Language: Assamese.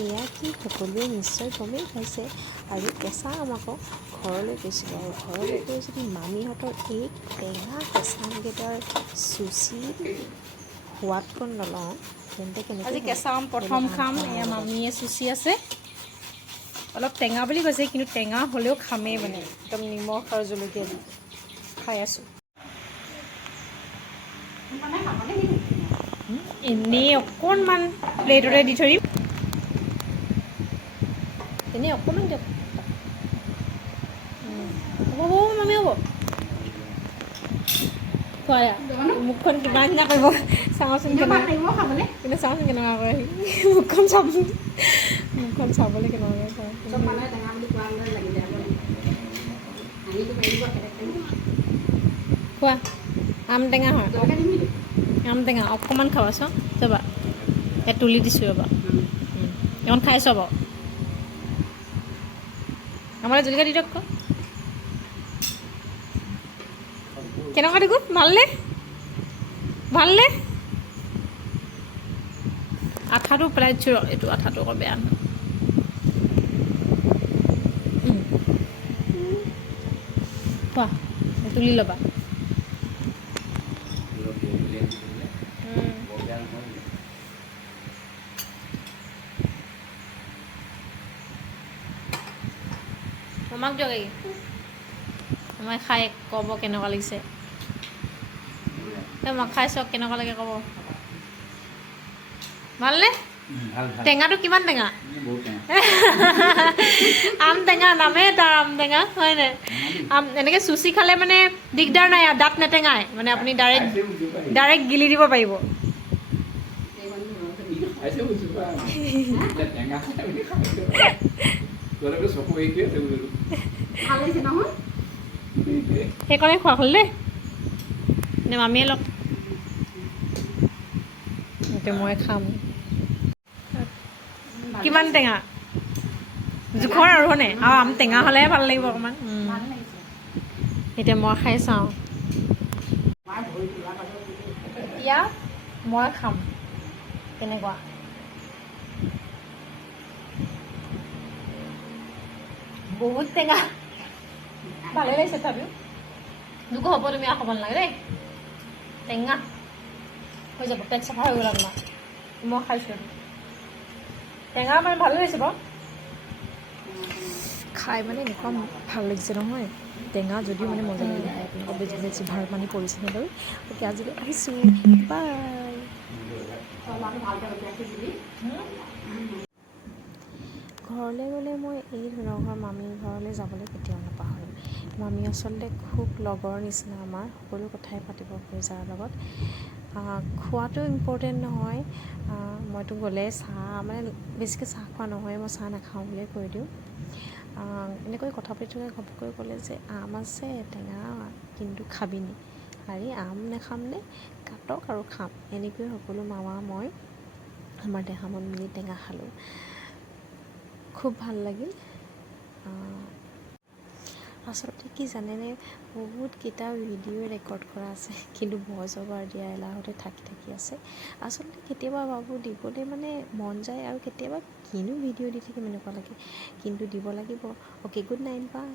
এয়া কি সকলোৱে নিশ্চয় গমেই পাইছে। আৰু কেঁচা আম আকৌ ঘৰলৈ গৈছিলোঁ, আৰু ঘৰলৈ গৈ যদি মামীহঁতৰ এই টেঙা কেঁচা আমকেইটাৰ চুচি সোৱাদকণ নলওঁ তেন্তে কেনেকৈ আজি কেঁচা আম প্ৰথম খাম। এয়া মামীয়ে চুচি আছে, অলপ টেঙা বুলি কৈছে, কিন্তু টেঙা হ'লেও খামেই মানে একদম নিমখ আৰু জলকীয়া দি খাই আছোঁ। এনেই অকণমান প্লেটতে দি থৈ দিম, এনেই অকণমান দিয়ক। হ'ব হ'ব মামী হ'ব। খোৱা মুখখন কিবা নিচিনা কৰিব, চাওঁচোন কেনেকুৱা খাবলৈ, কিন্তু চাওঁচোন কেনেকুৱা কৰে সি মুখখন চাবলৈ কেনেকুৱা কৰে। খোৱা আম টেঙা হয়, আম টেঙা অকণমান খাবাচোন। চাবা ইয়াত তুলি দিছোঁ ৰ'বা, এখন খাই চাব। আমালৈ জলকীয়া দি দিয়ক আকৌ। কেনেকুৱা দেখোন, ভালনে ভালনে? আঠাটো পেলাই দিছোঁ ৰ, এইটো আঠাটো আকৌ বেয়া নহয়। খোৱা তুলি ল'বা। মামাক দিয়ক এই, মামাই খাই ক'ব কেনেকুৱা লাগিছে। মাক খাই চাওক কেনেকুৱা লাগে ক'ব। ভালনে? টেঙাটো কিমান টেঙা? আম টেঙা নামেই তাৰ আম টেঙা, হয় নাই? আম এনেকৈ চুচি খালে মানে দিগদাৰ নাই, দাঁত নেটেঙাই, মানে আপুনি ডাইৰেক্ট গিলি দিব পাৰিব। সেইকণে খোৱা হ'ল দেই, নে মামীয়ে লওক, এতিয়া মই খাম। কিমান টেঙা? জোখৰ আৰু হয়নে? আৰু আম টেঙা হ'লেহে ভাল লাগিব অকণমান। এতিয়া মই খাই চাওঁ, এতিয়া মই খাম কেনেকুৱা। বহুত টেঙা, ভালেই লাগিছে তথাপিও। জোখ হ'ব, তুমি আৰু খাব নালাগে দেই, টেঙা হৈ যাব, পেট চাফা হৈ গ'ল আপোনাৰ। মই খাইছোঁ টেঙা, মানে ভালেই লাগিছে বাৰু খাই, মানে এনেকুৱা ভাল লাগিছে নহয়। টেঙা যদিও মানে মজা লাগিলে খাই। আপোনালোকৰ বেছি ভাৰ পানী পৰিছেনে বাৰু? ওকে, আজিলৈ আহিছোঁ, বাই। ঘৰলৈ গ'লে মই এই ধৰণৰ মামীৰ ঘৰলৈ যাবলৈ কেতিয়াও নাপাহৰোঁ। মামী আচলতে খুব লগৰ নিচিনা আমাৰ, সকলো কথাই পাতিব পাৰি যাৰ লগত। খোৱাটো ইম্পৰ্টেণ্ট নহয়, মইতো গ'লে চাহ, মানে বেছিকৈ চাহ খোৱা নহয়, মই চাহ নাখাওঁ বুলিয়ে কৈ দিওঁ। এনেকৈ কথা পাতি থকা ঘপকৈ ক'লে যে আম আছে টেঙা, কিন্তু খাবি নি? আৰে আম নাখামনে? কাটক আৰু খাম। এনেকৈ সকলো মামা মই আমাৰ দেহামন মিলি টেঙা খালোঁ, খুব ভাল লাগিল। আচলতে কি জানেনে, বহুতকেইটা ভিডিঅ' ৰেকৰ্ড কৰা আছে, কিন্তু ভইচ অভাৰ দিয়া এলাহতে থাকি আছে। আচলতে কেতিয়াবা ভাবোঁ দিবলৈ মানে মন যায়, আৰু কেতিয়াবা কিনো ভিডিঅ' দি থাকিম এনেকুৱা লাগে, কিন্তু দিব লাগিব। অ'কে, গুড নাইট, বাই।